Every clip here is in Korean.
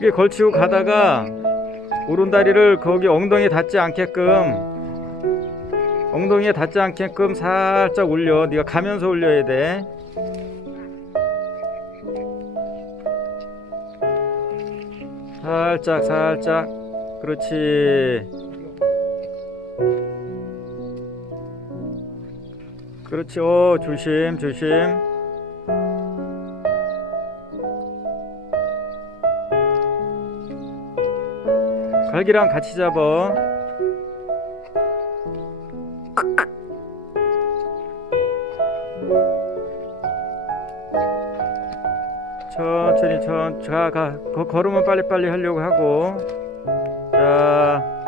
그렇게 걸치고 가다가 오른다리를 거기 엉덩이에 닿지 않게끔 엉덩이에 닿지 않게끔 살짝 올려. 네가 가면서 올려야 돼. 살짝 살짝. 그렇지. 그렇지. 어 조심 조심 갈기랑 같이 잡아. 천천히 천천히 가, 가 걸으면 빨리빨리 하려고 하고. 자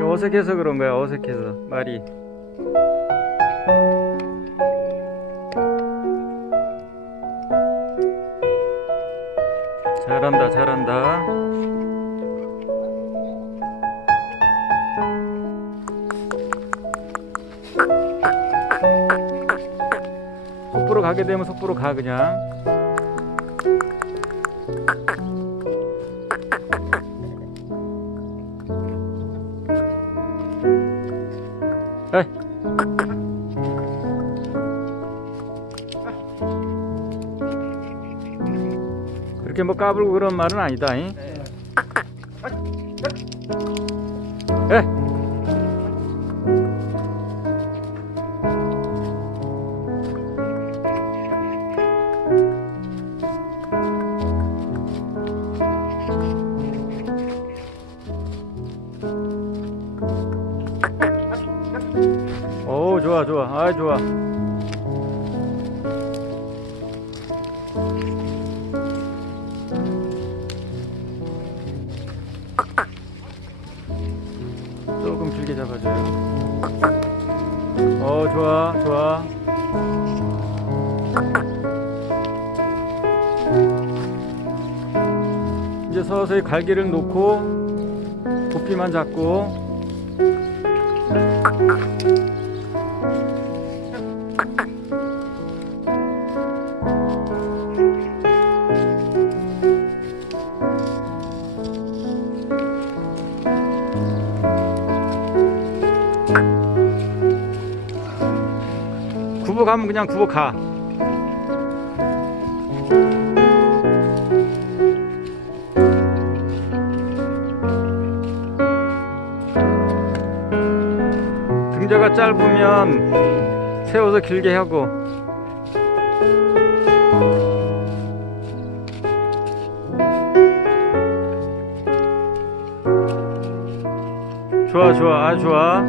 어색해서 그런 거야 어색해서. 말이. 잘한다 잘한다. 속보로 가게 되면 속보로 가 그냥 에이. 그렇게 뭐 까불고 그런 말은 아니다. 잉? 에. 좋아 좋아. 아 좋아. 조금 길게 잡아줘요. 어 좋아 좋아. 이제 서서히 갈기를 놓고 부피만 잡고 구보 가면 그냥 구보 가. 등자가 짧으면 세워서 길게 하고 좋아 좋아 아 좋아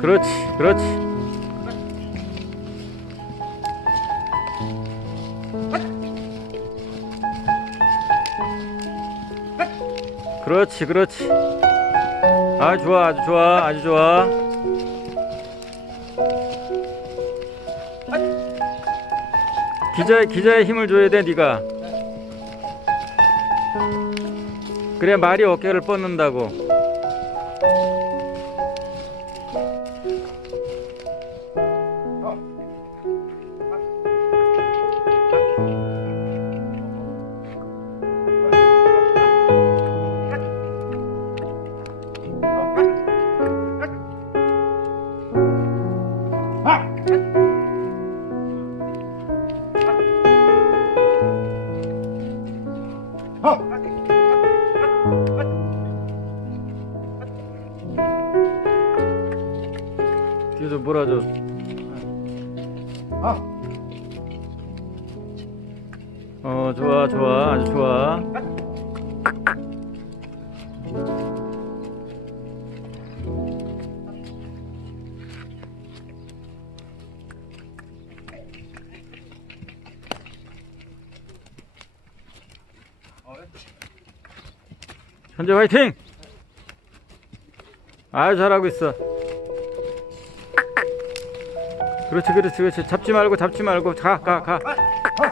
그렇지 그렇지. 그렇지 그렇지. 아 좋아 아주 좋아 아주 좋아. 기자의 기자의 힘을 줘야 돼 네가. 그래 말이 어깨를 뻗는다고 뒤에서 몰아줘 어 좋아 좋아 아주 좋아 현재 화이팅! 아주 잘하고 있어. 그렇지 그렇지 그렇지. 잡지 말고 잡지 말고. 가 가, 가. 아, 아.